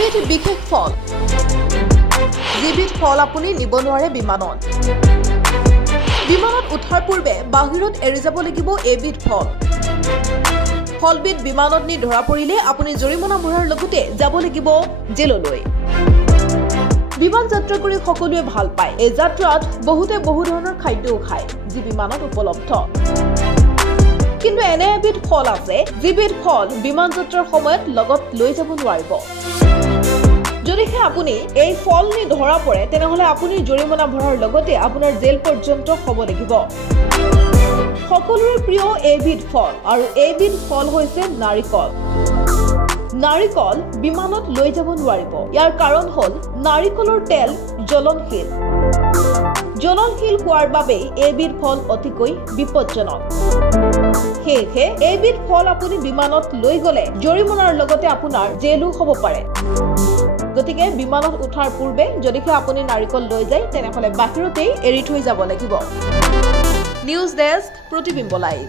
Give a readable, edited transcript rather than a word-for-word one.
এবিধ বিশেষ ফল যিবিধ ফল আপুনি নিব নোৱাৰে বিমানত উঠাৰ পূৰ্বে বাহিৰত এৰি যাব লাগিব এবিধ ফল ফলবিধ বিমানত নি ধৰা পৰিলে আপুনি জৰিমনা ভৰাৰ লগতে যাব লাগিব জেললৈ বিমান যাত্ৰা কৰি সকলোৱে ভাল পায় এই যাত্ৰাত বহুতে বহু ধৰণৰ খাদ্যও খায় যি বিমানত উপলব্ধ কিন্তু এনে এবিধ ফল আছে যিবিধ ফল বিমান যাত্ৰাৰ সময়ত লগত লৈ যাব নোৱাৰিব যদিহে আপুনি এই ফল নি ধৰা পৰে তেনেহলে আপুনি জৰিমনা ভৰাৰ লগতে আপোনাৰ জেল পৰ্যন্ত হ'ব লাগিব সকলোৰে প্ৰিয় এবিধ ফল আৰু এবিধ ফল হৈছে নাৰিকল বিমানত লৈ যাব নোৱাৰিব ইয়াৰ কাৰণ হ'ল নাৰিকলৰ তেল জ্বলনশীল হোৱাৰ বাবে এবিধ ফল অতিকৈ বিপজ্জনক সেয়ে এবিধ ফল আপুনি বিমানত লৈ গলে জৰিমনাৰ লগতে আপোনাৰ জেলো হ'ব পাৰে গতিকে বিমানত উঠাৰ পূৰ্বে যদিহে আপুনি নাৰিকল লৈ যায় তেনেহলে বাহিৰতেই এৰি থৈ যাব লাগিব নিউজ ডেস্ক প্ৰতিবিম্ব লাইভ